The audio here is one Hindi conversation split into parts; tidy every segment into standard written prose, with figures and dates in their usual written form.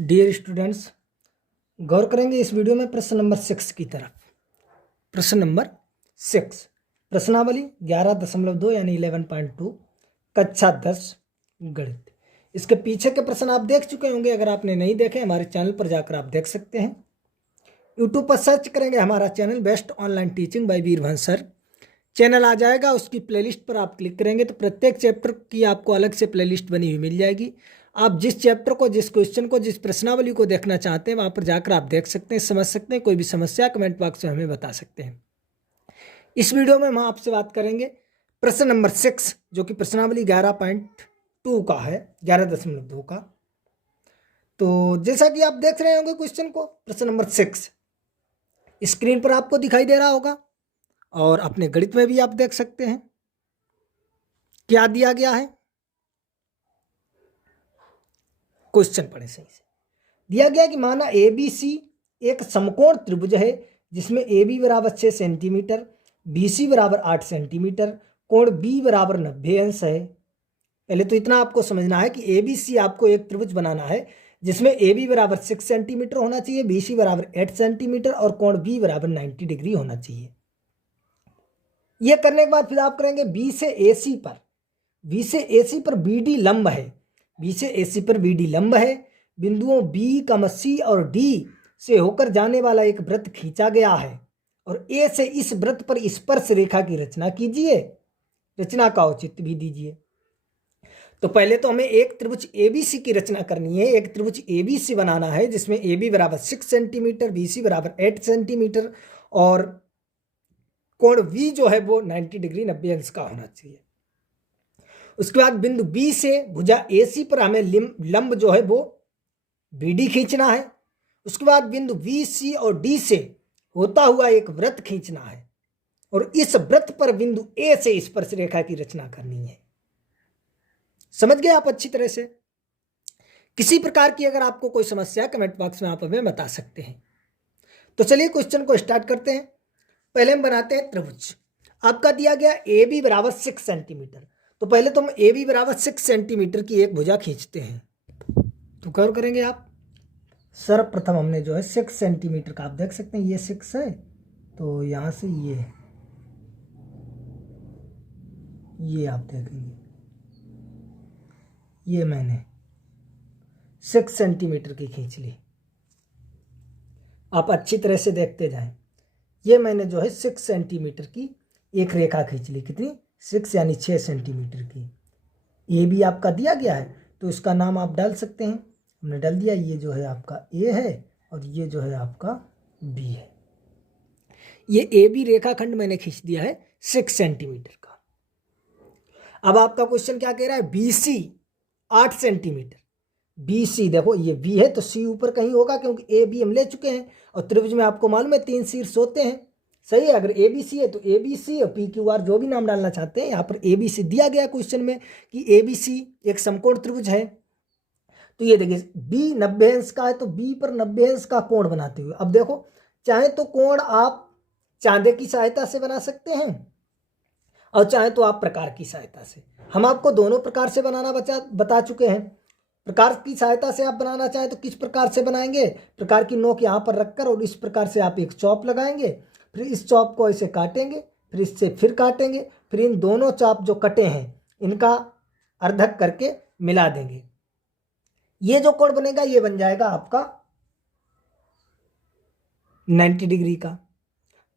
डियर स्टूडेंट्स, गौर करेंगे इस वीडियो में प्रश्न नंबर 6 की तरफ। प्रश्न नंबर 6, प्रश्नावली 11.2 यानी 11.2 कक्षा 10 गणित। इसके पीछे के प्रश्न आप देख चुके होंगे। अगर आपने नहीं देखे, हमारे चैनल पर जाकर आप देख सकते हैं। यूट्यूब पर सर्च करेंगे हमारा channel best online teaching by Veerbhans sir, channel आ जाएगा। उसकी प्लेलिस्ट पर आप क्लिक करेंगे तो प्रत्येक चैप्टर की आपको अलग से प्लेलिस्ट बनी हुई मिल जाएगी। आप जिस चैप्टर को, जिस क्वेश्चन को, जिस प्रश्नावली को देखना चाहते हैं वहाँ पर जाकर आप देख सकते हैं, समझ सकते हैं। कोई भी समस्या कमेंट बॉक्स में हमें बता सकते हैं। इस वीडियो में हम आपसे बात करेंगे प्रश्न नंबर 6, जो कि प्रश्नावली 11.2 का है, 11.2 का। तो जैसा कि आप देख रहे होंगे क्वेश्चन को, प्रश्न नंबर 6 स्क्रीन पर आपको दिखाई दे रहा होगा और अपने गणित में भी आप देख सकते हैं क्या दिया गया है। क्वेश्चन पढ़े सही से। दिया गया कि माना ABC एक समकोण त्रिभुज है जिसमें AB बराबर 6 सेंटीमीटर, BC बराबर 8 सेंटीमीटर, कोण B बराबर 90 अंश है। पहले तो इतना आपको समझना है कि ABC आपको एक त्रिभुज बनाना है जिसमें AB बराबर 6 सेंटीमीटर होना चाहिए, BC बराबर 8 सेंटीमीटर और कोण B बराबर 90 डिग्री होना चाहिए। यह करने के बाद फिर आप करेंगे B से AC पर BD लंब है। B से AC पर BD लंब है। बिंदुओं B, C और D से होकर जाने वाला एक वृत्त खींचा गया है और A से इस वृत्त पर स्पर्श रेखा की रचना कीजिए। रचना का औचित्य भी दीजिए। तो पहले तो हमें एक त्रिभुज ABC की रचना करनी है। एक त्रिभुज ABC बनाना है जिसमें AB बराबर 6 सेंटीमीटर, BC बराबर 8 सेंटीमीटर और कोण V जो है वो 90 डिग्री 90 अंश का होना चाहिए। उसके बाद बिंदु B से भुजा AC पर हमें लंब जो है वो BD खींचना है। उसके बाद बिंदु B, C और D से होता हुआ एक वृत्त खींचना है और इस वृत्त पर बिंदु A से स्पर्श रेखा की रचना करनी है। समझ गए आप अच्छी तरह से। किसी प्रकार की अगर आपको कोई समस्या कमेंट बॉक्स में आप हमें बता सकते हैं। तो चलिए क्वेश्चन को स्टार्ट करते हैं। पहले हम बनाते हैं त्रिभुज। आपका दिया गया AB बराबर 6 सेंटीमीटर। तो पहले तो हम AB बराबर 6 सेंटीमीटर की एक भुजा खींचते हैं। तो क्या करेंगे आप, सर्वप्रथम हमने जो है 6 सेंटीमीटर का, आप देख सकते हैं ये 6 है, तो यहाँ से ये आप देखेंगे, ये मैंने 6 सेंटीमीटर की खींच ली। आप अच्छी तरह से देखते जाएं। ये मैंने जो है 6 सेंटीमीटर की एक रेखा खींच ली। कितनी? 6 यानी 6 सेंटीमीटर की। ए भी आपका दिया गया है तो इसका नाम आप डाल सकते हैं। हमने डाल दिया। ये जो है आपका A है और ये जो है आपका B है। ये AB रेखाखंड मैंने खींच दिया है 6 सेंटीमीटर का। अब आपका क्वेश्चन क्या कह रहा है? BC 8 centimetre. BC देखो ये B है तो C ऊपर कहीं होगा क्योंकि AB हम ले चुके हैं और त्रिभुज में आपको मालूम है 3 शीर्ष होते हैं। सही है। अगर ABC है तो ABC और PQR जो भी नाम डालना चाहते हैं। यहाँ पर ABC दिया गया क्वेश्चन में कि ABC एक समकोण त्रिभुज है। तो ये देखिए B 90 अंश का है तो B पर 90 अंश का कोण बनाते हुए, अब देखो चाहे तो कोण आप चांदे की सहायता से बना सकते हैं और चाहे तो आप प्रकार की सहायता से। हम आपको दोनों प्रकार से बनाना बता चुके हैं। प्रकार की सहायता से आप बनाना चाहें तो किस प्रकार से बनाएंगे? प्रकार की नोक यहाँ पर रखकर और इस प्रकार से आप एक चौप लगाएंगे, फिर इस चौप को ऐसे काटेंगे, फिर इससे फिर काटेंगे, फिर इन दोनों चौप जो कटे हैं इनका अर्धक करके मिला देंगे। ये जो कोण बनेगा ये बन जाएगा आपका 90 डिग्री का।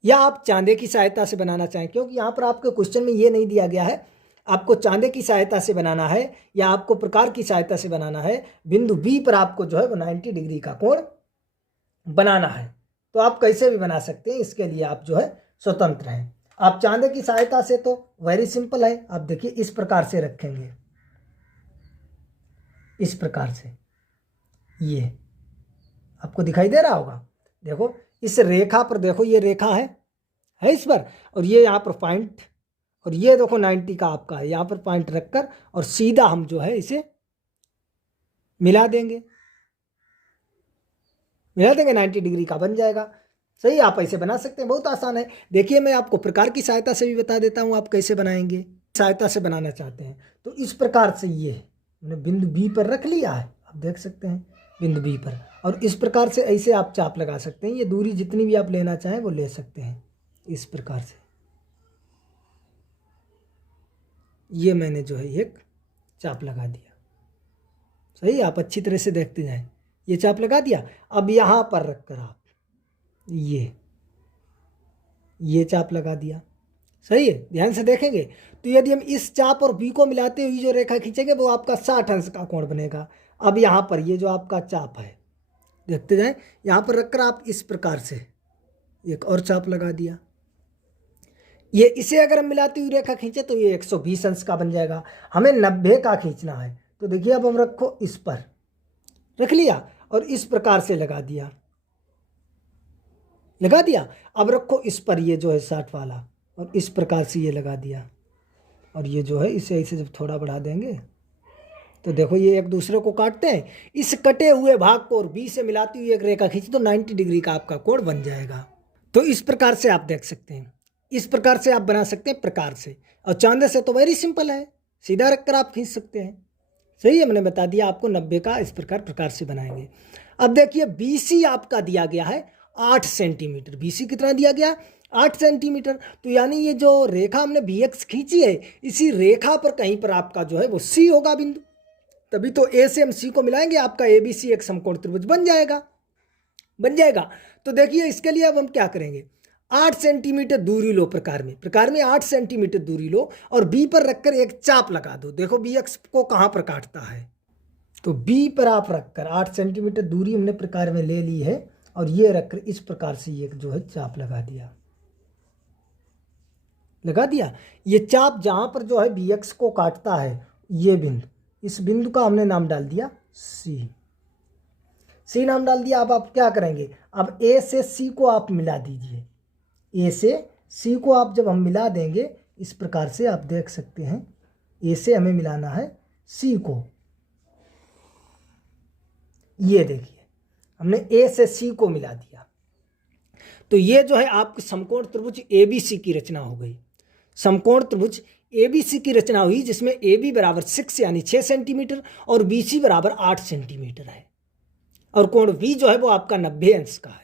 या आप चांदे की सहायता से बनाना चाहें, क्योंकि यहाँ पर आपके क्वेश्चन में ये नहीं दिया गया है आपको चांदे की सहायता से बनाना है या आपको प्रकार की सहायता से बनाना है। बिंदु B पर आपको जो है वो 90 डिग्री का कोण बनाना है। तो आप कैसे भी बना सकते हैं, इसके लिए आप जो है स्वतंत्र हैं। आप चांदे की सहायता से तो वेरी सिंपल है। आप देखिए इस प्रकार से रखेंगे, इस प्रकार से। ये आपको दिखाई दे रहा होगा। देखो इस रेखा पर, देखो ये रेखा है इस पर, और ये यहाँ पर पॉइंट, और ये देखो 90 का आपका है। यहाँ पर पॉइंट रखकर और सीधा हम जो है इसे मिला देंगे 90 डिग्री का बन जाएगा। सही, आप ऐसे बना सकते हैं, बहुत आसान है। देखिए मैं आपको प्रकार की सहायता से भी बता देता हूँ आप कैसे बनाएंगे। सहायता से बनाना चाहते हैं तो इस प्रकार से ये मैंने बिंदु B पर रख लिया है, आप देख सकते हैं बिंदु बी पर। और इस प्रकार से ऐसे आप चाप लगा सकते हैं। ये दूरी जितनी भी आप लेना चाहें वो ले सकते हैं इस प्रकार से। ये मैंने जो है एक चाप लगा दिया। सही, आप अच्छी तरह से देखते जाएं। ये चाप लगा दिया। अब यहाँ पर रखकर आप ये चाप लगा दिया। सही है, ध्यान से देखेंगे तो यदि हम इस चाप और बी को मिलाते हुए जो रेखा खींचेंगे वो आपका 60 अंश का कोण बनेगा। अब यहाँ पर ये जो आपका चाप है, देखते जाएं, यहाँ पर रखकर आप इस प्रकार से एक और चाप लगा दिया। ये इसे अगर हम मिलाती हुई रेखा खींचे तो ये 120 अंश का बन जाएगा। हमें 90 का खींचना है तो देखिए अब हम रखो इस पर, रख लिया और इस प्रकार से लगा दिया। अब रखो इस पर ये जो है 60 वाला और इस प्रकार से ये लगा दिया। और ये जो है इसे ऐसे जब थोड़ा बढ़ा देंगे तो देखो ये एक दूसरे को काटते हैं। इस कटे हुए भाग को और बी से मिलाती हुई एक रेखा खींची तो 90 डिग्री का आपका कोण बन जाएगा। तो इस प्रकार से आप देख सकते हैं, इस प्रकार से आप बना सकते हैं प्रकार से। और चांदे से तो वेरी सिंपल है, सीधा रखकर आप खींच सकते हैं। सही है, मैंने बता दिया आपको 90 का इस प्रकार से बनाएंगे। अब देखिए BC आपका दिया गया है 8 सेंटीमीटर। BC कितना दिया गया, 8 सेंटीमीटर। तो यानी ये जो रेखा हमने BX खींची है इसी रेखा पर कहीं पर आपका जो है वो C होगा बिंदु। तभी तो A से हम C को मिलाएंगे, आपका ABC एक समकोण त्रिभुज बन जाएगा। तो देखिए इसके लिए अब हम क्या करेंगे, 8 सेंटीमीटर दूरी लो प्रकार में 8 सेंटीमीटर दूरी लो और B पर रखकर एक चाप लगा दो। देखो BX को कहाँ पर काटता है, तो B पर आप रखकर 8 सेंटीमीटर दूरी हमने प्रकार में ले ली है और ये रखकर इस प्रकार से एक जो है चाप लगा दिया। ये चाप जहाँ पर जो है BX को काटता है ये बिंदु, इस बिंदु का हमने नाम डाल दिया C नाम डाल दिया। अब आप क्या करेंगे, अब A से C को आप मिला दीजिए। A से C को आप जब हम मिला देंगे इस प्रकार से आप देख सकते हैं, A से हमें मिलाना है C को। ये देखिए हमने A से C को मिला दिया तो ये जो है आपकी समकोण त्रिभुज ABC की रचना हो गई। समकोण त्रिभुज ABC की रचना हुई जिसमें AB बराबर 6 यानी 6 सेंटीमीटर और BC बराबर 8 सेंटीमीटर है और कोण V जो है वो आपका 90 अंश का है।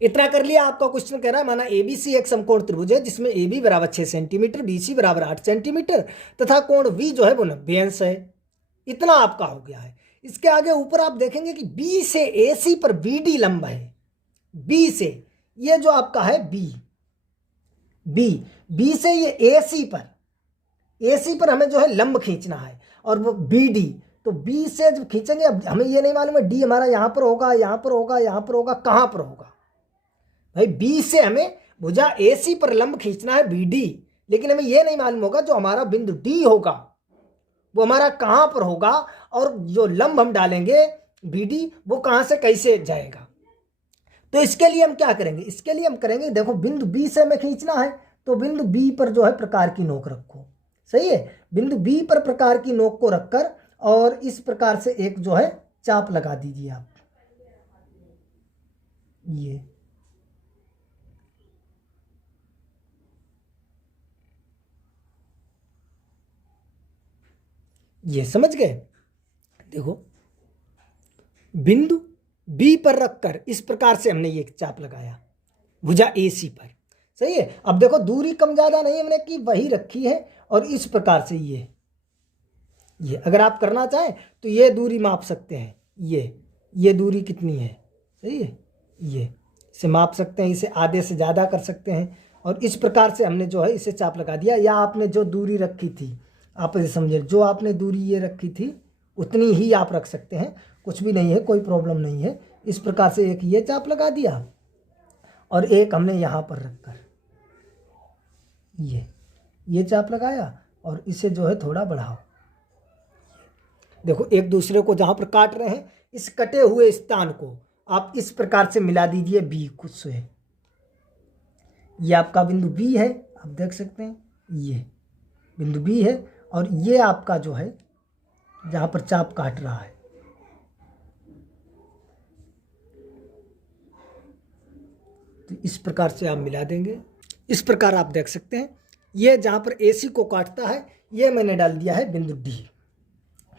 इतना कर लिया। आपका क्वेश्चन कह रहा है माना ABC एक समकोण त्रिभुज है जिसमें AB बराबर 6 सेंटीमीटर, BC बराबर 8 सेंटीमीटर तथा कोण V जो है वो 90 अंश है। इतना आपका हो गया है। इसके आगे ऊपर आप देखेंगे कि B से AC पर BD लंब है। B से ये जो आपका है B से ये AC पर हमें जो है लंब खींचना है और वो BD। तो B से जब खींचेंगे, अब हमें ये नहीं मालूम है D हमारा यहाँ पर होगा, यहाँ पर होगा, कहाँ पर होगा भाई। B से हमें भुजा AC पर लंब खींचना है BD, लेकिन हमें ये नहीं मालूम होगा जो हमारा बिंदु D होगा वो हमारा कहाँ पर होगा और जो लंब हम डालेंगे BD वो कहाँ से कैसे जाएगा। तो इसके लिए हम क्या करेंगे, इसके लिए हम करेंगे, देखो बिंदु B से हमें खींचना है तो बिंदु B पर जो है प्रकार की नोक रखो। सही है, बिंदु B पर प्रकार की नोक को रखकर और इस प्रकार से एक जो है चाप लगा दीजिए आप। ये समझ गए। देखो बिंदु B पर रखकर इस प्रकार से हमने ये चाप लगाया भुजा AC पर। सही है, अब देखो दूरी कम ज्यादा नहीं हमने की, वही रखी है और इस प्रकार से ये अगर आप करना चाहें तो ये दूरी माप सकते हैं। ये दूरी कितनी है, सही है, ये इसे माप सकते हैं, इसे आधे से ज़्यादा कर सकते हैं और इस प्रकार से हमने जो है इसे चाप लगा दिया। या आपने जो दूरी रखी थी, आप इसे समझे, जो आपने दूरी ये रखी थी उतनी ही आप रख सकते हैं, कुछ भी नहीं है, कोई प्रॉब्लम नहीं है। इस प्रकार से एक ये चाप लगा दिया और एक हमने यहाँ पर रखकर ये चाप लगाया और इसे जो है थोड़ा बढ़ाओ। देखो एक दूसरे को जहाँ पर काट रहे हैं इस कटे हुए स्थान को आप इस प्रकार से मिला दीजिए B कुछ से। ये आपका बिंदु B है, आप देख सकते हैं ये बिंदु B है और ये आपका जो है जहाँ पर चाप काट रहा है। तो इस प्रकार से आप मिला देंगे। इस प्रकार आप देख सकते हैं ये जहाँ पर AC को काटता है ये मैंने डाल दिया है बिंदु D।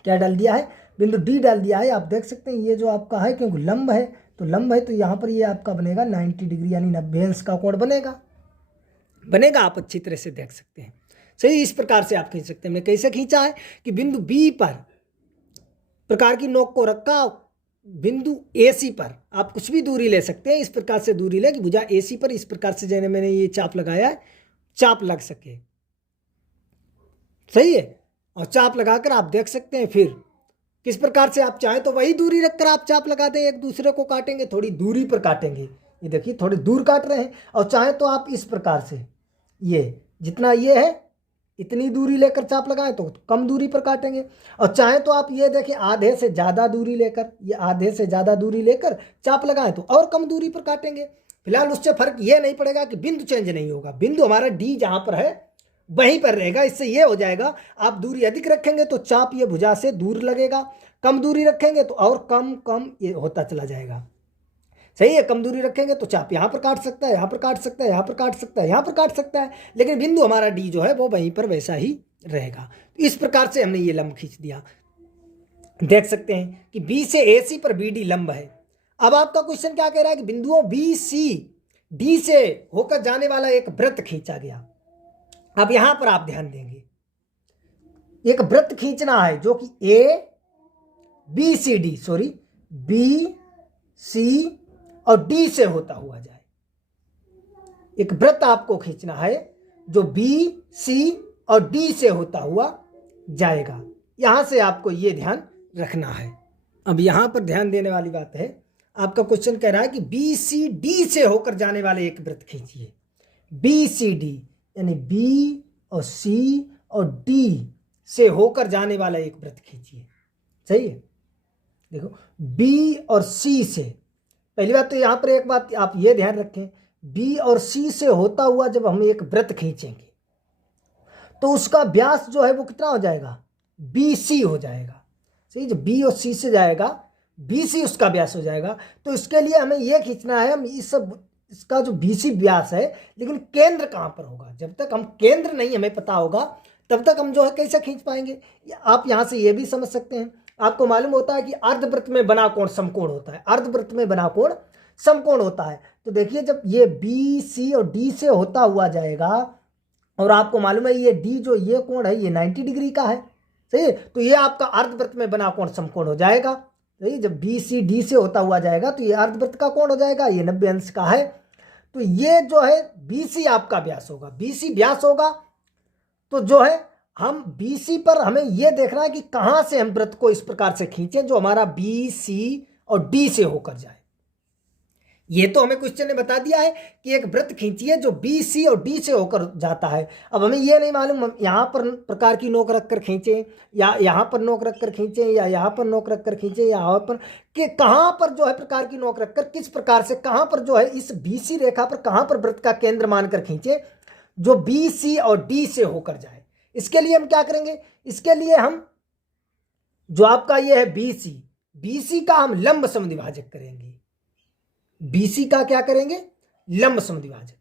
क्या डाल दिया है, बिंदु डी डाल दिया है। आप देख सकते हैं ये जो आपका है, क्योंकि लंब है तो लंब है, तो यहाँ पर ये आपका बनेगा 90 डिग्री यानी 90 अंश का कोण बनेगा। आप अच्छी तरह से देख सकते हैं। सही, इस प्रकार से आप खींच सकते हैं। मैं कैसे खींचा है कि बिंदु बी पर प्रकार की नोक को रखा, बिंदु AC पर आप कुछ भी दूरी ले सकते हैं। इस प्रकार से दूरी ले कि भुजा AC पर इस प्रकार से जैसे मैंने ये चाप लगाया है, चाप लग सके। सही है, और चाप लगाकर आप देख सकते हैं फिर किस प्रकार से आप चाहें तो वही दूरी रखकर आप चाप लगा दें। एक दूसरे को काटेंगे, थोड़ी दूरी पर काटेंगे, ये देखिए थोड़ी दूर काट रहे हैं। और चाहें तो आप इस प्रकार से ये जितना ये है इतनी दूरी लेकर चाप लगाएं तो कम दूरी पर काटेंगे। और चाहें तो आप ये देखें आधे से ज़्यादा दूरी लेकर, ये आधे से ज़्यादा दूरी लेकर चाप लगाएं तो और कम दूरी पर काटेंगे। फिलहाल उससे फर्क ये नहीं पड़ेगा कि बिंदु चेंज नहीं होगा, बिंदु हमारा डी जहाँ पर है वहीं पर रहेगा। इससे ये हो जाएगा, आप दूरी अधिक रखेंगे तो चाप ये भुजा से दूर लगेगा, कम दूरी रखेंगे तो और कम कम ये होता चला जाएगा। सही है, कम दूरी रखेंगे तो चाप यहाँ पर काट सकता है, यहाँ पर काट सकता है, यहाँ पर काट सकता है, यहाँ पर काट सकता है, लेकिन बिंदु हमारा डी जो है वो वहीं पर वैसा ही रहेगा। तो इस प्रकार से हमने ये लंब खींच दिया। देख सकते हैं कि बी से AC पर BD लंब है। अब आपका क्वेश्चन क्या कह रहा है कि बिंदुओं BC D से होकर जाने वाला एक वृत्त खींचा गया। अब यहां पर आप ध्यान देंगे, एक वृत्त खींचना है जो कि BC और D से होता हुआ जाए। एक वृत्त आपको खींचना है जो BC और D से होता हुआ जाएगा। यहां से आपको ये ध्यान रखना है। अब यहां पर ध्यान देने वाली बात है, आपका क्वेश्चन कह रहा है कि BCD से होकर जाने वाले एक वृत्त खींचिए। BCD यानी B और C और D से होकर जाने वाला एक वृत्त खींचिए। सही है, देखो B और C से, पहली बात तो यहाँ पर एक बात आप ये ध्यान रखें, B और C से होता हुआ जब हम एक वृत्त खींचेंगे तो उसका व्यास जो है वो कितना हो जाएगा, BC हो जाएगा। सही, जब B और C से जाएगा BC उसका व्यास हो जाएगा। तो इसके लिए हमें यह खींचना है, हम इसका जो BC व्यास है, लेकिन केंद्र कहाँ पर होगा। जब तक हम केंद्र नहीं हमें पता होगा तब तक हम जो है कैसे खींच पाएंगे। आप यहाँ से ये भी समझ सकते हैं, आपको मालूम होता है कि अर्धवृत्त में बना कोण समकोण होता है, अर्धवृत्त में बना कोण समकोण होता है। तो देखिए जब ये BC और D से होता हुआ जाएगा और आपको मालूम है ये D जो ये कोण है ये 90 डिग्री का है। सही है, तो ये आपका अर्धवृत्त में बना कोण समकोण हो जाएगा। सही, जब BCD से होता हुआ जाएगा तो ये अर्धवृत्त का कोण हो जाएगा, ये 90 अंश का है। तो ये जो है BC आपका व्यास होगा, BC व्यास होगा। तो जो है हम BC पर हमें यह देखना है कि कहां से हम वृत्त को इस प्रकार से खींचें जो हमारा BC और D से होकर जाए। ये तो हमें क्वेश्चन ने बता दिया है कि एक वृत्त खींचिए जो BC और D से होकर जाता है। अब हमें यह नहीं मालूम हम यहां पर प्रकार की नोक रखकर खींचें या यहां पर नोक रखकर खींचें या यहां पर नोक रखकर खींचें या यहां पर, कि कहां पर जो है प्रकार की नोक रखकर किस प्रकार से कहां पर जो है इस BC रेखा पर कहां पर वृत्त का केंद्र मानकर खींचे जो BC और D से होकर जाए। इसके लिए हम क्या करेंगे, इसके लिए हम जो आपका ये है BC का हम लंब समद्विभाजक करेंगे। BC का क्या करेंगे, लंब समद्विभाजक।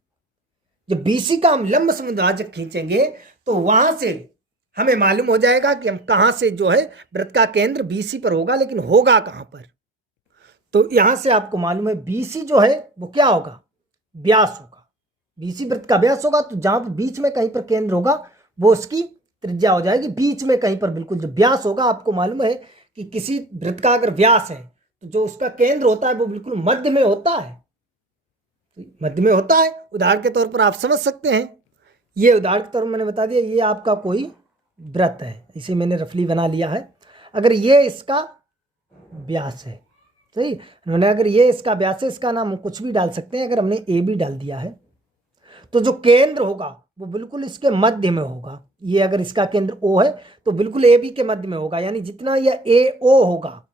जब BC का हम लंब समद्विभाजक खींचेंगे तो वहां से हमें मालूम हो जाएगा कि हम कहां से जो है वृत्त का केंद्र BC पर होगा, लेकिन होगा कहां पर। तो यहां से आपको मालूम है BC जो है वो क्या होगा, व्यास होगा। BC वृत्त का व्यास होगा, तो जहां पर बीच में कहीं पर केंद्र होगा वो उसकी त्रिज्या हो जाएगी। बीच में कहीं पर बिल्कुल जो व्यास होगा, आपको मालूम है कि किसी वृत्त का अगर व्यास है तो जो उसका केंद्र होता है वो बिल्कुल मध्य में होता है, मध्य में होता है। उदाहरण के तौर पर आप समझ सकते हैं, ये उदाहरण के तौर पर मैंने बता दिया, ये आपका कोई वृत्त है, इसे मैंने रफली बना लिया है। अगर ये इसका व्यास है, सही, उन्होंने अगर ये इसका व्यास है, इसका नाम कुछ भी डाल सकते हैं। अगर हमने AB डाल दिया है तो जो केंद्र होगा वो बिल्कुल इसके मध्य में होगा। ये अगर इसका केंद्र O है तो बिल्कुल AB के मध्य में होगा, यानी जितना यह AO होगा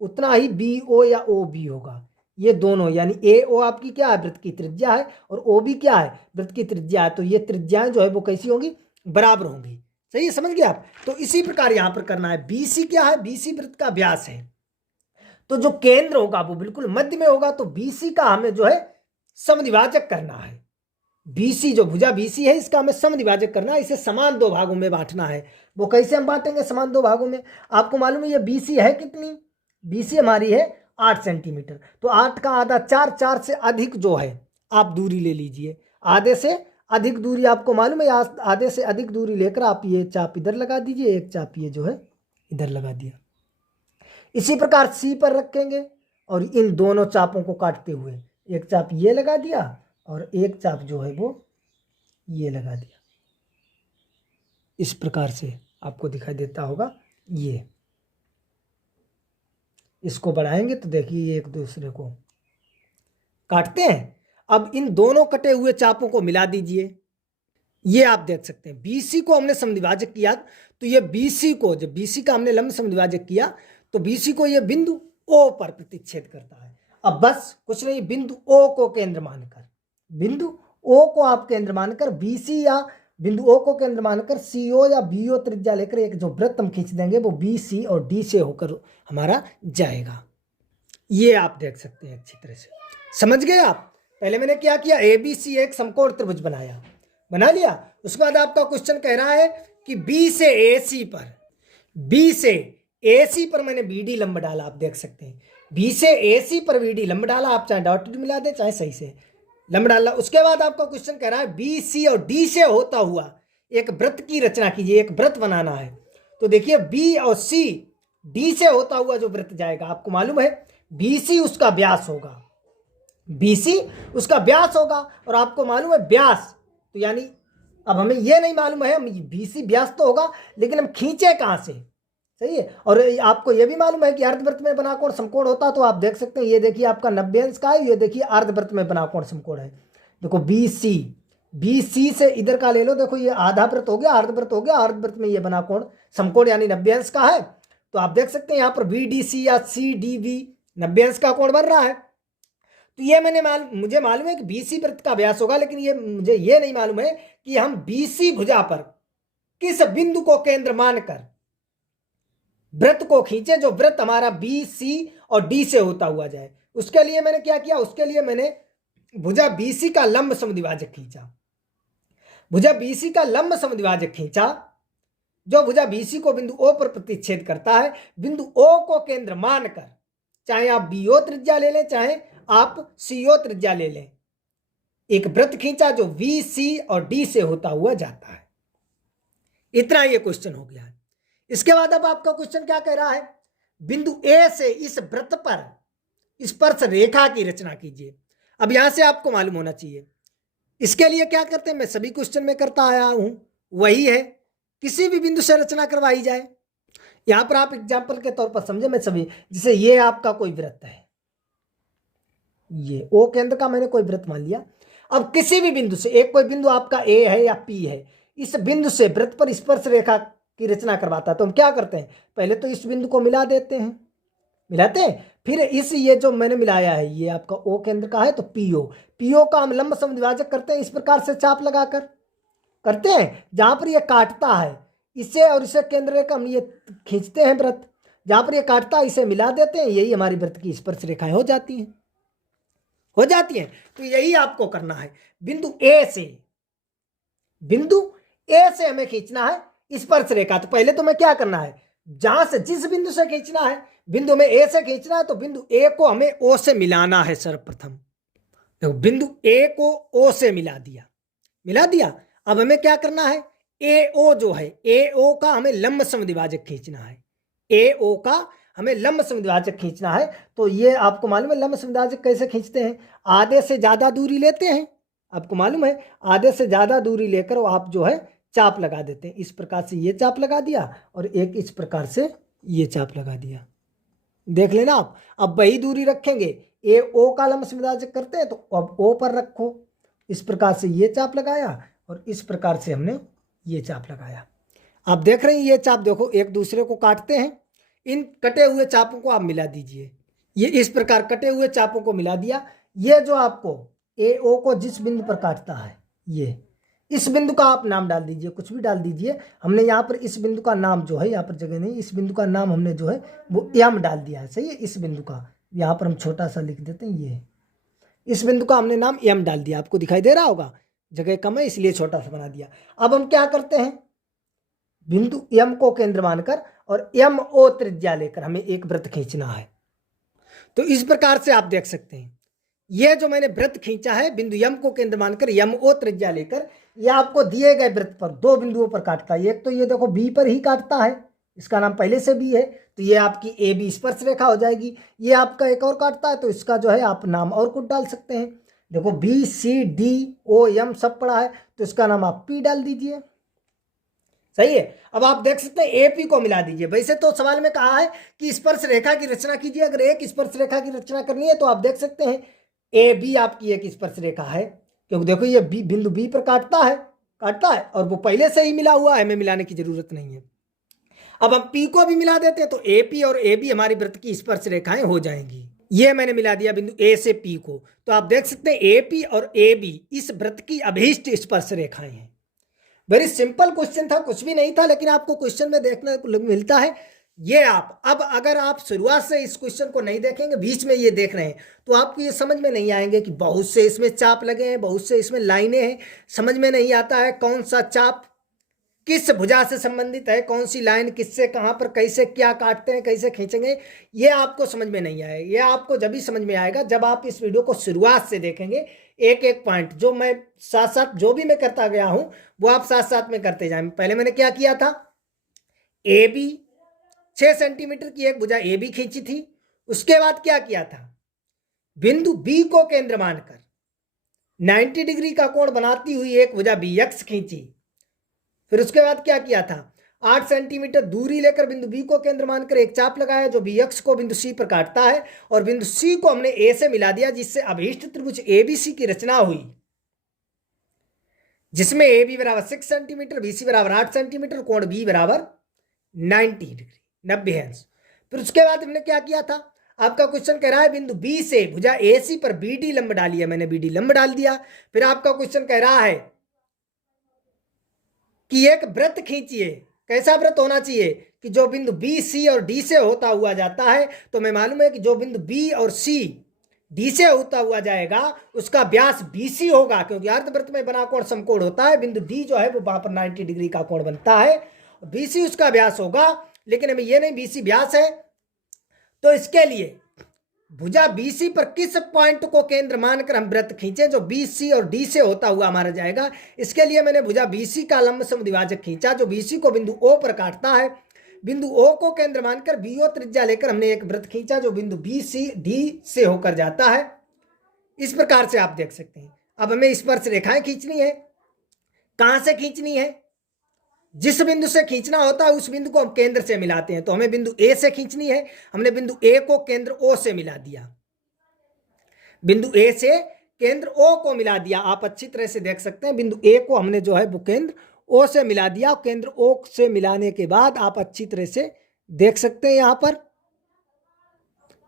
उतना ही BO या OB होगा। ये दोनों यानी AO आपकी क्या है, वृत्त की त्रिज्या है, और OB क्या है, वृत्त की त्रिज्या है। तो ये त्रिज्याएं जो है वो कैसी होंगी, बराबर होंगी। सही है, समझ गए आप। तो इसी प्रकार यहां पर करना है। BC क्या है, BC वृत्त का व्यास है, तो जो केंद्र होगा वो बिल्कुल मध्य में होगा। तो BC का हमें जो है समद्विभाजक करना है। BC जो भुजा BC है इसका हमें समद्विभाजक करना है, इसे समान दो भागों में बांटना है। वो कैसे हम बांटेंगे समान दो भागों में? आपको मालूम है ये BC है कितनी? BC हमारी है 8 सेंटीमीटर। तो 8 का आधा 4, 4 से अधिक जो है आप दूरी ले लीजिए। आधे से अधिक दूरी आपको मालूम है, आधे से अधिक दूरी लेकर आप ये चाप इधर लगा दीजिए, एक चाप ये जो है इधर लगा दिया। इसी प्रकार C पर रखेंगे और इन दोनों चापों को काटते हुए एक चाप ये लगा दिया और एक चाप जो है वो ये लगा दिया। इस प्रकार से आपको दिखाई देता होगा। ये इसको बढ़ाएंगे तो देखिए एक दूसरे को काटते हैं। अब इन दोनों कटे हुए चापों को मिला दीजिए। ये आप देख सकते हैं BC को हमने समद्विभाजक किया तो ये BC को, जब BC का हमने लंब समद्विभाजक किया तो BC को ये बिंदु O पर प्रतिच्छेद करता है। अब बस कुछ नहीं, बिंदु O को केंद्र मानकर, बिंदु O को आप केंद्र मानकर BC या बिंदु O को केंद्र मानकर CO या BO त्रिज्या लेकर एक जो वृत्त हम खींच देंगे वो BC और D से होकर हमारा जाएगा। ये आप देख सकते हैं अच्छी तरह से। समझ गए आप? पहले मैंने क्या किया, ABC एक समकोण त्रिभुज बना लिया। उसके बाद आपका क्वेश्चन कह रहा है कि B से AC पर मैंने BD लंब डाला। आप देख सकते हैं B से AC पर BD लंब डाला। आप चाहे डॉटेड मिला दें चाहे सही से लंब डाला। उसके बाद आपका क्वेश्चन कह रहा है BC और D से होता हुआ एक वृत्त की रचना कीजिए, एक वृत्त बनाना है। तो देखिए B और C D से होता हुआ जो वृत्त जाएगा, आपको मालूम है BC उसका व्यास होगा, BC उसका व्यास होगा। और आपको मालूम है व्यास, तो यानी अब हमें यह नहीं मालूम है, BC व्यास तो होगा लेकिन हम खींचे कहां से, सही है। और आपको यह भी मालूम है कि अर्धवृत्त में बना कोण समकोण होता, तो आप देख सकते हैं ये देखिए आपका 90 अंश का है, ये देखिए अर्धवृत्त में बना कोण समकोण है। देखो BC से इधर का ले लो, देखो ये आधा वृत्त हो गया, अर्धवृत्त हो गया, अर्धवृत्त में ये बना कोण समकोण यानी 90 अंश का है। तो आप देख सकते हैं यहाँ पर VDC या CDV 90 अंश का कोण बन रहा है। तो ये मुझे मालूम है कि BC वृत्त का व्यास होगा, लेकिन मुझे ये नहीं मालूम है कि हम BC भुजा पर किस बिंदु को केंद्र मानकर वृत्त को खींचे जो वृत्त हमारा BC और D से होता हुआ जाए। उसके लिए मैंने क्या किया, उसके लिए मैंने भुजा BC का लंब समद्विभाजक खींचा। भुजा BC का लंब समद्विभाजक खींचा जो भुजा BC को बिंदु O पर प्रतिच्छेद करता है। बिंदु O को केंद्र मानकर, चाहे आप BO त्रिज्या ले लें चाहे आप CO त्रिज्या ले लें, एक वृत्त खींचा जो VC और D से होता हुआ जाता है। इतना ये क्वेश्चन हो गया है। इसके बाद अब आपका क्वेश्चन क्या कह रहा है, बिंदु A से इस वृत्त पर स्पर्श रेखा की रचना कीजिए। अब यहां से आपको मालूम होना चाहिए, इसके लिए क्या करते हैं, मैं सभी क्वेश्चन में करता आया हूं, वही है किसी भी बिंदु से रचना करवाई जाए। यहां पर आप एग्जाम्पल के तौर पर समझे, मैं सभी, जैसे ये आपका कोई वृत्त है, ये O केंद्र का मैंने कोई वृत्त मान लिया। अब किसी भी बिंदु से, एक कोई बिंदु आपका A है या P है, इस बिंदु से वृत्त पर स्पर्श रेखा की रचना करवाता है तो हम क्या करते हैं, पहले तो इस बिंदु को मिला देते हैं, मिलाते हैं, फिर ये जो मैंने मिलाया है ये आपका O केंद्र का है तो PO का हम लंब समद्विभाजक करते हैं, इस प्रकार से चाप लगाकर करते हैं। जहां पर ये काटता है इसे और इसे केंद्र रेखा हम ये खींचते हैं वृत्त, जहां पर ये काटता है इसे मिला देते हैं, यही हमारी वृत्त की स्पर्श रेखाएं हो जाती हैं। तो यही आपको करना है। बिंदु A से हमें खींचना है स्पर्श रेखा। तो पहले तो मैं क्या करना है, जहां से जिस बिंदु से खींचना है, बिंदु में A से खींचना है तो बिंदु A को हमें O से मिलाना है। सर्वप्रथम देखो बिंदु A को O से मिला दिया। अब हमें क्या करना है, AO जो है, AO का हमें लंब समद्विभाजक खींचना है। AO का हमें लंब समद्विभाजक खींचना है। तो ये आपको मालूम है लंब समद्विभाजक कैसे खींचते हैं, आधे से ज्यादा दूरी लेते हैं। आपको मालूम है आधे से ज्यादा दूरी लेकर आप जो है चाप लगा देते हैं। इस प्रकार से ये चाप लगा दिया और एक इस प्रकार से ये चाप लगा दिया, देख लेना आप। अब वही दूरी रखेंगे, AO का लंब समद्विभाजक करते हैं तो अब O पर रखो, इस प्रकार से ये चाप लगाया और इस प्रकार से हमने ये चाप लगाया। आप देख रहे हैं ये चाप देखो एक दूसरे को काटते हैं। इन कटे हुए चापों को आप मिला दीजिए, ये इस प्रकार कटे हुए चापों को मिला दिया। ये जो आपको AO को जिस बिंदु पर काटता है, ये इस बिंदु का आप नाम डाल दीजिए, कुछ भी डाल दीजिए। हमने यहाँ पर इस बिंदु का नाम जो है, यहाँ पर जगह नहीं, इस बिंदु का नाम हमने जो है वो M डाल दिया है, सही है। इस बिंदु का यहाँ पर हम छोटा सा लिख देते हैं, ये इस बिंदु का हमने नाम M डाल दिया, आपको दिखाई दे रहा होगा। जगह कम है इसलिए छोटा सा बना दिया। अब हम क्या करते हैं, बिंदु M को केंद्र मानकर और MO त्रिज्या लेकर हमें एक वृत्त खींचना है। तो इस प्रकार से आप देख सकते हैं, यह जो मैंने वृत्त खींचा है बिंदु M को केंद्र मानकर MO त्रिज्या लेकर, यह आपको दिए गए वृत्त पर दो बिंदुओं पर काटता है। एक तो ये देखो B पर ही काटता है, इसका नाम पहले से B है, तो ये आपकी AB स्पर्श रेखा हो जाएगी। ये आपका एक और काटता है, तो इसका जो है आप नाम और कुछ डाल सकते हैं। देखो BCDOM सब पड़ा है, तो इसका नाम आप P डाल दीजिए। सही है। अब आप देख सकते हैं AP को मिला दीजिए। वैसे तो सवाल में कहा है कि स्पर्श रेखा की रचना कीजिए। अगर एक स्पर्श रेखा की रचना करनी है तो आप देख सकते हैं AB आपकी एक स्पर्श रेखा है, क्योंकि देखो ये बिंदु B पर काटता है और वो पहले से ही मिला हुआ है, हमें मिलाने की जरूरत नहीं है। अब हम P को भी मिला देते हैं तो AP और AB हमारी वृत्त की स्पर्श रेखाएं हो जाएंगी। ये मैंने मिला दिया बिंदु A से P को, तो आप देख सकते हैं AP और AB इस वृत्त की अभीष्ट स्पर्श रेखाएं हैं। वेरी सिंपल क्वेश्चन था, कुछ भी नहीं था, लेकिन आपको क्वेश्चन में देखने को मिलता है। ये आप अब अगर आप शुरुआत से इस क्वेश्चन को नहीं देखेंगे, बीच में ये देख रहे हैं, तो आपको ये समझ में नहीं आएंगे कि बहुत से इसमें चाप लगे हैं, बहुत से इसमें लाइनें हैं। समझ में नहीं आता है कौन सा चाप किस भुजा से संबंधित है, कौन सी लाइन किससे कहाँ पर कैसे क्या काटते हैं, कैसे खींचेंगे, ये आपको समझ में नहीं आएगा। ये आपको जब भी समझ में आएगा जब आप इस वीडियो को शुरुआत से देखेंगे। एक एक पॉइंट जो मैं साथ साथ जो भी मैं करता गया हूं वो आप साथ साथ में करते जाएं। पहले मैंने क्या किया था, AB 6 सेंटीमीटर की एक भुजा AB खींची थी। उसके बाद क्या किया था, बिंदु B को केंद्र मानकर 90 डिग्री का कोण बनाती हुई एक भुजा BX खींची। फिर उसके बाद क्या किया था, 8 सेंटीमीटर दूरी लेकर बिंदु B को केंद्र मानकर एक चाप लगाया जो BX को बिंदु C पर काटता है, और बिंदु C को हमने A से मिला दिया, जिससे अभीष्ट त्रिभुज ABC की रचना हुई, जिसमें AB बराबर 6 सेंटीमीटर, BC बराबर 8 सेंटीमीटर, कोण B बराबर 90 डिग्री 90 अंश। फिर उसके बाद हमने क्या किया था, आपका क्वेश्चन कह रहा है बिंदु B से भुजा AC पर BD लंब डालिए, मैंने BD लंब डाल दिया। फिर आपका क्वेश्चन कह रहा है कि एक वृत्त खींचिए। कैसा वृत्त होना चाहिए कि जो बिंदु B, C और D से होता हुआ जाता है। तो मैं मालूम है कि जो बिंदु B और C D से होता हुआ जाएगा उसका व्यास BC होगा, क्योंकि अर्धवृत्त में बना कोण समकोण होता है। बिंदु D जो है वो वहां पर 90 डिग्री का कोण बनता है, BC उसका व्यास होगा। लेकिन हमें ये नहीं BC व्यास है, तो इसके लिए भुजा BC पर किस पॉइंट को केंद्र मानकर हम वृत्त खींचे जो BC और D से होता हुआ हमारा जाएगा। इसके लिए मैंने भुजा BC का लंब समद्विभाजक खींचा जो BC को बिंदु O पर काटता है। बिंदु O को केंद्र मानकर BO त्रिज्या लेकर हमने एक वृत्त खींचा जो बिंदु BCD से होकर जाता है। इस प्रकार से आप देख सकते हैं। अब हमें स्पर्श रेखाएं खींचनी है। कहां से खींचनी है, जिस बिंदु से खींचना होता है उस बिंदु को हम केंद्र से मिलाते हैं। तो हमें बिंदु A से खींचनी है, हमने बिंदु A को केंद्र O से मिला दिया, बिंदु A से केंद्र O को मिला दिया। आप अच्छी तरह से देख सकते हैं बिंदु A को हमने जो है वो केंद्र O से मिला दिया। केंद्र O से मिलाने के बाद आप अच्छी तरह से देख सकते हैं यहां पर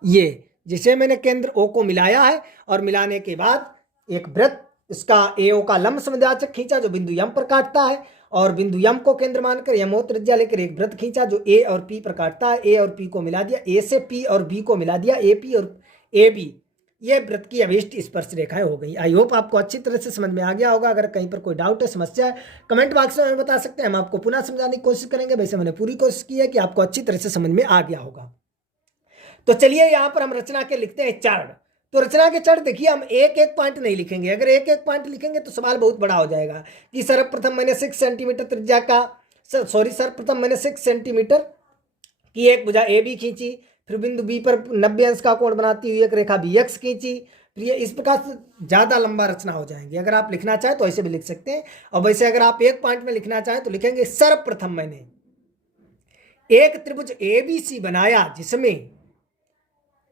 ये जिसे मैंने केंद्र O को मिलाया है, और मिलाने के बाद एक वृत्त इसका AO का लंब समद्विभाजक खींचा जो बिंदु M पर काटता है, और बिंदु M को केंद्र मानकर MO त्रिज्या लेकर एक वृत्त खींचा जो A और P पर काटता है। A और P को मिला दिया, A से P और B को मिला दिया, AP और AB, ये वृत्त की अभीष्ट स्पर्श रेखाएं हो गई। आई होप आपको अच्छी तरह से समझ में आ गया होगा। अगर कहीं पर कोई डाउट है, समस्या है, कमेंट बॉक्स में हमें बता सकते हैं, हम आपको पुनः समझाने की कोशिश करेंगे। वैसे मैंने पूरी कोशिश की है कि आपको अच्छी तरह से समझ में आ गया होगा। तो चलिए यहाँ पर हम रचना के लिखते हैं चरण। तो रचना के चरण देखिए, हम एक एक पॉइंट नहीं लिखेंगे। अगर एक एक पॉइंट लिखेंगे तो सवाल बहुत बड़ा हो जाएगा कि सर्वप्रथम मैंने 6 सेंटीमीटर त्रिज्या का सर्वप्रथम मैंने 6 सेंटीमीटर की एक भुजा AB खींची, फिर बिंदु B पर 90 अंश का कोण बनाती हुई एक रेखा BX खींची। फिर ये इस प्रकार से ज़्यादा लंबा रचना हो जाएंगी। अगर आप लिखना चाहें तो ऐसे भी लिख सकते हैं, और वैसे अगर आप एक पॉइंट में लिखना चाहें तो लिखेंगे सर्वप्रथम मैंने एक त्रिभुज ABC बनाया जिसमें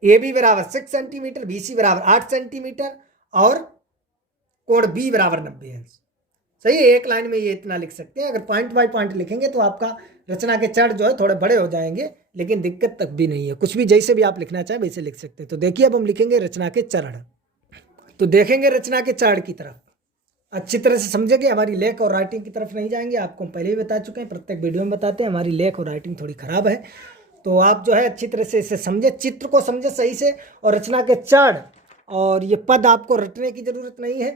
AB बराबर 6 सेंटीमीटर, BC बराबर 8 सेंटीमीटर और कोण B बराबर 90 अंश। सही है, एक लाइन में ये इतना लिख सकते हैं। अगर पॉइंट बाय पॉइंट लिखेंगे तो आपका रचना के चरण जो है थोड़े बड़े हो जाएंगे, लेकिन दिक्कत तक भी नहीं है। कुछ भी जैसे भी आप लिखना चाहें वैसे लिख सकते हैं। तो देखिए अब हम लिखेंगे रचना के चरण। तो देखेंगे रचना के चरण की तरफ, अच्छी तरह से समझेंगे। हमारी लेख और राइटिंग की तरफ नहीं जाएंगे। आपको हम पहले ही बता चुके हैं, प्रत्येक वीडियो में बताते हैं हमारी लेख और राइटिंग थोड़ी खराब है। तो आप जो है अच्छी तरह से इसे समझे, चित्र को समझे सही से, और रचना के चरण और ये पद आपको रटने की जरूरत नहीं है।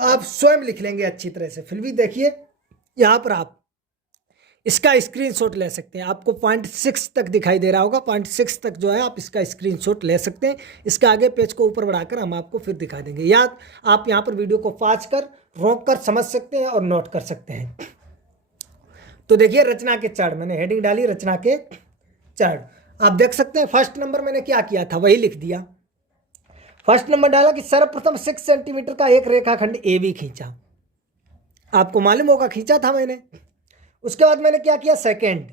आप स्वयं लिख लेंगे अच्छी तरह से। फिर भी देखिए यहाँ पर आप इसका स्क्रीनशॉट ले सकते हैं। आपको पॉइंट 6 तक दिखाई दे रहा होगा, पॉइंट 6 तक जो है आप इसका स्क्रीनशॉट ले सकते हैं। इसके आगे पेज को ऊपर बढ़ाकर हम आपको फिर दिखा देंगे, या आप यहाँ पर वीडियो को पॉज कर रोक कर समझ सकते हैं और नोट कर सकते हैं। तो देखिए रचना के चरण, मैंने हेडिंग डाली रचना के चरण। आप देख सकते हैं फर्स्ट नंबर मैंने क्या किया था वही लिख दिया। फर्स्ट नंबर डाला कि सर्वप्रथम 6 सेंटीमीटर का एक रेखाखंड ए बी खींचा। आपको मालूम होगा खींचा था मैंने। उसके बाद मैंने क्या किया, सेकंड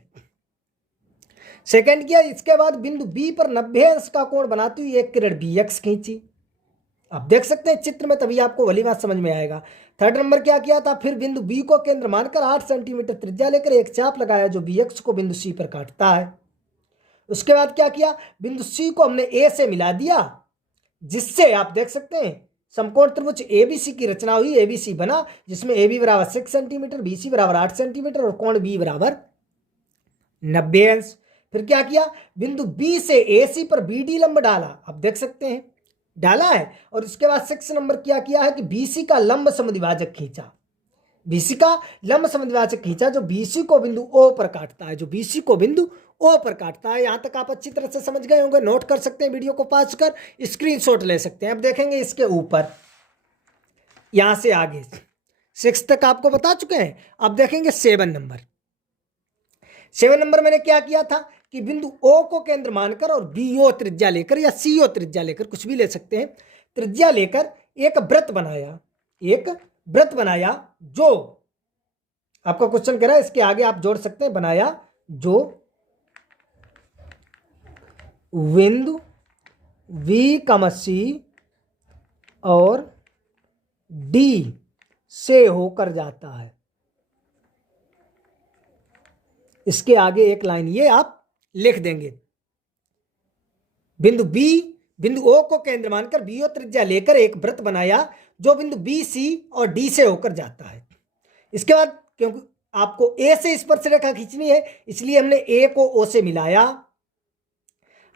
किया। इसके बाद बिंदु बी पर 90 अंश का कोण बनाती हुई एक किरण बी एक्स खींची। आप देख सकते हैं चित्र में, तभी आपको भली बात समझ में आएगा। थर्ड नंबर क्या किया था, फिर बिंदु बी को केंद्र मानकर 8 सेंटीमीटर त्रिज्या लेकर एक चाप लगाया जो बी एक्स को बिंदु सी पर काटता है। उसके बाद क्या किया, बिंदु सी को हमने ए से मिला दिया, जिससे आप देख सकते हैं समकोण त्रिभुज एबीसी की रचना हुई। एबीसी बना जिसमें ए बी बराबर 6 सेंटीमीटर, बी सी बराबर 8 सेंटीमीटर और कोण बी बराबर 90 अंश। फिर क्या किया, बिंदु बी से ए सी पर बी डी लंब डाला। आप देख सकते हैं डाला है। और उसके बाद 6 नंबर क्या किया है कि बीसी का लंब समद्विभाजक खींचा। बीसी का लंब समद्विभाजक खींचा जो बीसी को बिंदु ओ पर काटता है, जो बीसी को बिंदु ओ पर काटता है। यहां तक आप अच्छी तरह से समझ गए होंगे। नोट कर सकते हैं, वीडियो को पॉज कर स्क्रीनशॉट ले सकते हैं। अब देखेंगे इसके ऊपर, यहां से आगे 6 तक आपको बता चुके हैं। अब देखेंगे 7 नंबर। 7 नंबर मैंने क्या किया था कि बिंदु ओ को केंद्र मानकर और बी ओ त्रिज्या लेकर या सी ओ त्रिज्या लेकर, कुछ भी ले सकते हैं, त्रिज्या लेकर एक वृत्त बनाया। एक वृत्त बनाया जो आपका क्वेश्चन कह रहा है, इसके आगे आप जोड़ सकते हैं, बनाया जो बिंदु वी कमा सी और डी से होकर जाता है। इसके आगे एक लाइन ये आप लिख देंगे, बिंदु ओ को केंद्र मानकर बी ओ त्रिज्या लेकर एक वृत्त बनाया जो बिंदु बी सी और डी से होकर जाता है। इसके बाद क्योंकि आपको ए से स्पर्श रेखा खींचनी है, इसलिए हमने ए को ओ से मिलाया।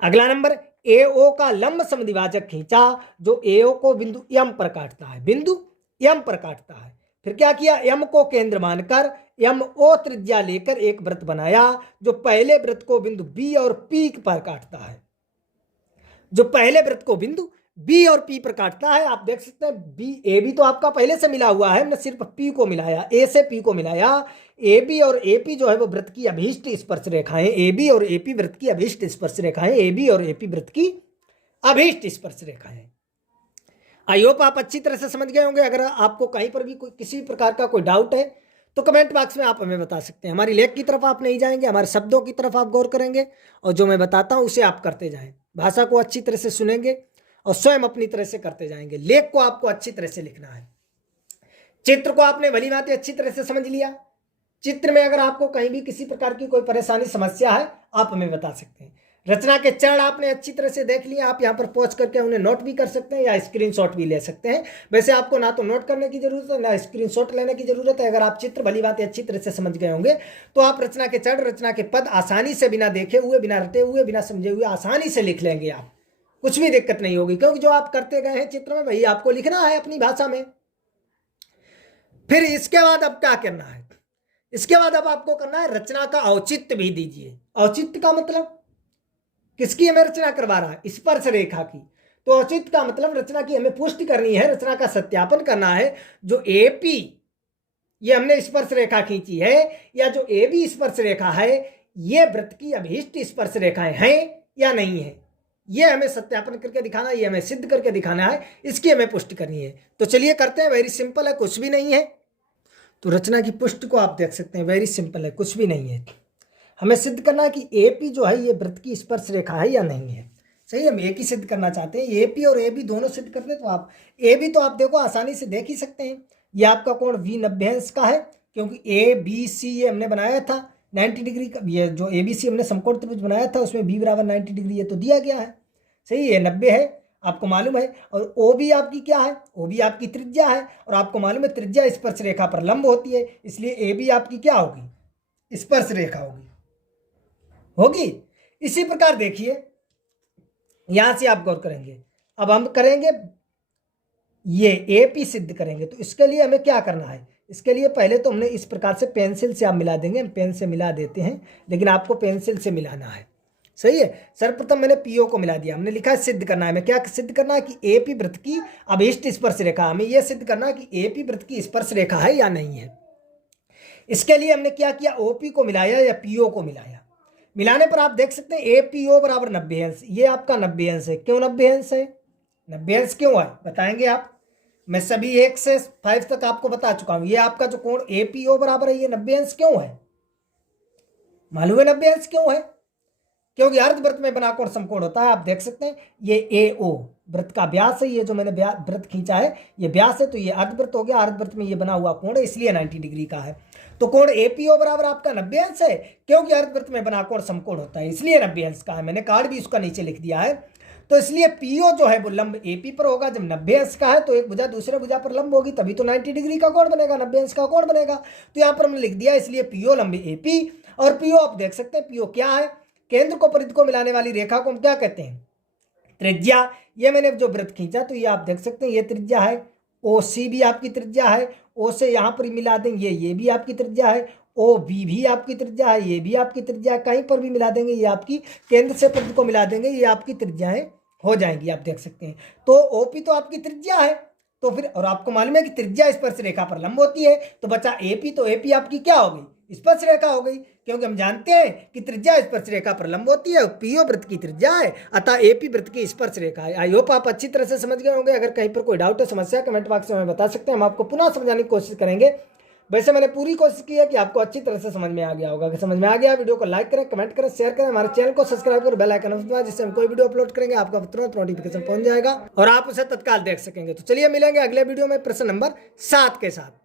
अगला नंबर, ए ओ का लंब समद्विभाजक खींचा जो ए ओ को बिंदु एम पर काटता है, बिंदु एम पर काटता है। फिर क्या किया, एम को केंद्र मानकर एम ओ त्रिज्या लेकर एक वृत्त बनाया जो पहले वृत्त को बिंदु बी और पी पर काटता है, जो पहले वृत्त को बिंदु बी और पी पर काटता है। आप देख सकते हैं बी ए बी तो आपका पहले से मिला हुआ है, हमने सिर्फ पी को मिलाया, ए से पी को मिलाया। ए बी और ए पी जो है वो वृत्त की अभीष्ट स्पर्श रेखाएं, ए बी और ए पी वृत्त की अभीष्ट स्पर्श रेखाएं, ए बी और ए पी वृत्त की अभीष्ट स्पर्श रेखाएं। आई होप आप अच्छी तरह से समझ गए होंगे। अगर आपको कहीं पर भी किसी भी प्रकार का कोई डाउट है तो कमेंट बॉक्स में आप हमें बता सकते हैं। हमारी लेख की तरफ आप नहीं जाएंगे, हमारे शब्दों की तरफ आप गौर करेंगे और जो मैं बताता हूं उसे आप करते जाएं। भाषा को अच्छी तरह से सुनेंगे और स्वयं अपनी तरह से करते जाएंगे। लेख को आपको अच्छी तरह से लिखना है। चित्र को आपने भली बात अच्छी तरह से समझ लिया। चित्र में अगर आपको कहीं भी किसी प्रकार की कोई परेशानी समस्या है आप हमें बता सकते हैं। रचना के चरण आपने अच्छी तरह से देख लिया। आप यहाँ पर पॉज करके उन्हें नोट भी कर सकते हैं या स्क्रीनशॉट भी ले सकते हैं। वैसे आपको ना तो नोट करने की जरूरत है ना स्क्रीनशॉट लेने की जरूरत है। अगर आप चित्र भली बात अच्छी तरह से समझ गए होंगे तो आप रचना के चरण, रचना के पद आसानी से बिना देखे हुए, बिना रटे हुए, बिना समझे हुए आसानी से लिख लेंगे। आप कुछ भी दिक्कत नहीं होगी, क्योंकि जो आप करते गए हैं चित्र में वही आपको लिखना है अपनी भाषा में। फिर इसके बाद अब क्या करना है, इसके बाद अब आपको करना है रचना का औचित्य भी दीजिए। औचित्य का मतलब किसकी हमें रचना करवा रहा है, स्पर्श रेखा की। तो औचित्य का मतलब रचना की हमें पुष्टि करनी है, रचना का सत्यापन करना है। जो एपी ये हमने स्पर्श रेखा खींची है या जो ए बी स्पर्श रेखा है, ये वृत्त की अभीष्ट स्पर्श रेखाएं हैं या नहीं है, ये हमें सत्यापन करके दिखाना है, ये हमें सिद्ध करके दिखाना है, इसकी हमें पुष्टि करनी है। तो चलिए करते हैं। वेरी सिंपल है, कुछ भी नहीं है। तो रचना की पुष्टि को आप देख सकते हैं, वेरी सिंपल है, कुछ भी नहीं है। हमें सिद्ध करना है कि एपी जो है ये वृत्त की स्पर्श रेखा है या नहीं है। सही, हम एक ही सिद्ध करना चाहते हैं, एपी और ए बी दोनों सिद्ध करते हैं। तो आप ए बी तो आप देखो आसानी से देख ही सकते हैं। ये आपका कोण V 90 अंश का है, क्योंकि ए बी सी ये हमने बनाया था 90 डिग्री का। ये जो ए बी सी हमने समकोण त्रिभुज बनाया था उसमें बी बराबर 90 डिग्री ये तो दिया गया है। सही, ये 90 है आपको मालूम है। और ओ बी आपकी क्या है, ओ बी आपकी त्रिज्या है, और आपको मालूम है त्रिज्या स्पर्श रेखा पर लंब होती है, इसलिए ए बी आपकी क्या होगी, स्पर्श रेखा होगी। इसी प्रकार देखिए यहां से आप गौर करेंगे। अब हम करेंगे ये AP सिद्ध करेंगे। तो इसके लिए हमें क्या करना है, इसके लिए पहले तो हमने इस प्रकार से पेंसिल से आप मिला देंगे, हम पेन से मिला देते हैं लेकिन आपको पेंसिल से मिलाना है, सही है। सर्वप्रथम मैंने PO को मिला दिया, हमने लिखा है सिद्ध करना है। हमें क्या सिद्ध करना है कि AP वृत्त की अभीष्ट स्पर्श रेखा, हमें यह सिद्ध करना है कि AP वृत्त की स्पर्श रेखा है या नहीं है। इसके लिए हमने क्या किया, OP को मिलाया या PO को मिलाया। मिलाने पर आप देख सकते हैं APO बराबर 90 अंश, ये आपका 90 अंश है। क्यों 90 अंश है, 90 अंश क्यों है बताएंगे आप। मैं सभी 1 से 5 तक आपको बता चुका हूं। ये आपका जो कोण APO बराबर है ये 90 अंश क्यों है, मालूम है 90 अंश क्यों है, क्योंकि अर्धवृत्त में बना कोण समकोण होता है। आप देख सकते हैं ये AO वृत्त का व्यास है, ये जो मैंने वृत्त खींचा है ये व्यास है, तो ये अर्धवृत्त हो गया। अर्धवृत्त में ये बना हुआ कोण है इसलिए 90 डिग्री का है। तो कोण APO बराबर आपका 90 अंश है, क्योंकि अर्धवृत्त में बना कोण समकोण होता है इसलिए 90 अंश का है। मैंने कार्ड भी उसका नीचे लिख दिया है। तो इसलिए PO जो है वो लंब AP पर होगा। जब 90 अंश का है तो एक भुजा दूसरे भुजा पर लंब होगी, तभी तो 90 डिग्री का कोण बनेगा, 90 अंश का कोण बनेगा। तो यहाँ पर हमने लिख दिया, इसलिए PO लंब AP। और PO आप देख सकते हैं PO क्या है, केंद्र को परिधि को मिलाने वाली रेखा को हम क्या कहते हैं, त्रिज्या। ये मैंने जो वृत्त खींचा तो ये आप देख सकते हैं ये त्रिज्या है। OC भी आपकी त्रिज्या है, O से यहाँ पर मिला देंगे ये भी आपकी त्रिज्या है। OB भी आपकी त्रिज्या है, ये भी आपकी त्रिज्या है। कहीं पर भी मिला देंगे ये आपकी, केंद्र से परिधि को मिला देंगे ये आपकी त्रिज्याएं हो जाएंगी, आप देख सकते हैं। तो OP तो आपकी त्रिज्या है, तो फिर और आपको मालूम है कि त्रिज्या स्पर्श रेखा पर लंब होती है, तो बचा AP। तो AP आपकी क्या हो गई, स्पर्श रेखा हो गई, क्योंकि हम जानते हैं कि त्रिज्या स्पर्श रेखा पर लंब होती है। PO वृत्त की त्रिज्या है, अतः AP वृत्त की स्पर्श रेखा है। आई होप आप अच्छी तरह से समझ गए होंगे। अगर कहीं पर कोई डाउट है, समस्या, कमेंट बॉक्स में हमें बता सकते हैं, हम आपको पुनः समझाने की कोशिश करेंगे। वैसे मैंने पूरी कोशिश की है कि आपको अच्छी तरह से समझ में आ गया होगा। अगर समझ में आ गया, वीडियो को लाइक करें, कमेंट करें, शेयर करें, हमारे चैनल को सब्सक्राइब करें, बेल आइकन दबाएं, जिससे हम कोई वीडियो अपलोड करेंगे आपका तुरंत नोटिफिकेशन पहुंच जाएगा और आप उसे तत्काल देख सकेंगे। तो चलिए मिलेंगे अगले वीडियो में प्रश्न नंबर 7 के साथ।